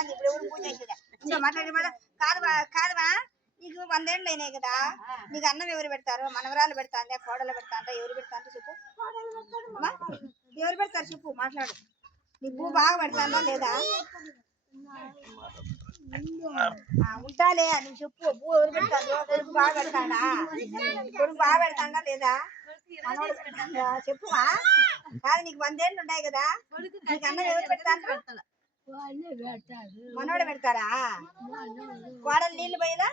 అంది ఇప్పుడు ఎవరు పూజ చేసేదా ఇంకా మాట్లాడి మాట కాదు కాదువా నీకు వందేళ్ళు అయినాయి కదా నీకు అన్నం ఎవరు పెడతారు? మనవరాలు పెడతాందా కోడలు పెడతాందా ఎవరు పెడతాంటే చెప్పు. ఎవరు పెడతారు చెప్పు మాట్లాడు. నీకు పువ్వు బాగా పెడతాందా లేదా? ఉంటాలే నువ్వు చెప్పు. పువ్వు ఎవరు పెడతాడు కొడుకు బాగా పెడతాడా? కొడుకు బాగా పెడతాడా లేదా? మనోడు పెడతాడా. చెప్పువా కాదు నీకు వందేళ్ళు ఉన్నాయి కదా. నీకు అన్నం ఎవరు పెడతారు మనోడు పెడతారా? కోడలు నీళ్ళు పోయినా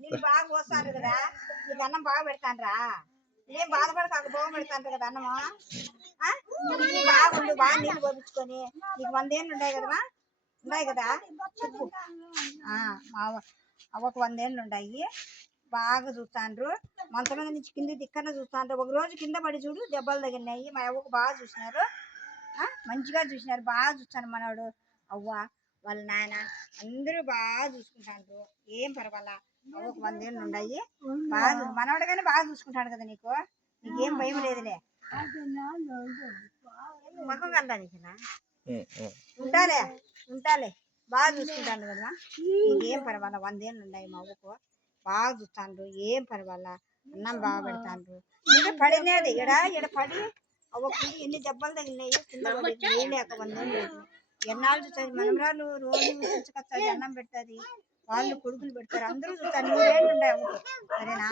నీళ్ళు బాగా పోస్తారు కదా. నీకు అన్నం బాగా పెడతాండ్రా. ఏం బాధపడతాక బాగా పెడతాను కదా అన్నము? బాగుండు బాగా నీళ్ళు పోపించుకొని. నీకు వందేళ్ళు ఉన్నాయి కదమ్మా? ఉన్నాయి కదా? చెప్పు. ఆ, వంద ఏళ్ళు అవ్వకు వందేళ్ళు ఉన్నాయి. బాగా చూస్తాండ్రు. మంచం మీద నుంచి కింద దిక్కన చూస్తాండ్రు. ఒక రోజు కింద పడి చూడు దెబ్బలు తగిలినాయి. మా అవ్వకు బాగా చూసినారు. మంచిగా చూసినారు. బాగా చూస్తాను మనవాడు అవ్వ వాళ్ళ నాయన అందరూ బాగా చూసుకుంటాండ్రు ఏం పర్వాలా? అవ్వకు వందేళ్ళు ఉన్నాయి బాగా మనవాడు కానీ బాగా చూసుకుంటాడు కదా నీకు? నీకేం భయం లేదులే. ముఖం కలదా నీకునా? ఉంటాలే ఉంటాలే. బాగా చూసుకుంటాను కదా. నీకేం పర్వాలా? వందేళ్ళు ఉన్నాయి మా అవ్వకు. బాగా చూస్తాండ్రు. ఏం పర్వాలా? అన్నం బాగా పెడతాండ్రు. ఇంకా పడినది ఎడ ఎడ పడి అవ్వకు ఎన్ని దెబ్బలు తగిలినాయి కింద వందేళ్ళు లేదు. ఎన్నాళ్ళు చూస్తుంది మనమరాలు రోజు తీసుకొస్తుంది అన్నం పెడుతుంది వాళ్ళు కొడుకులు పెడతారు అందరూ చూస్తారు. ఉన్నాయి అవ్వకు. సరేనా?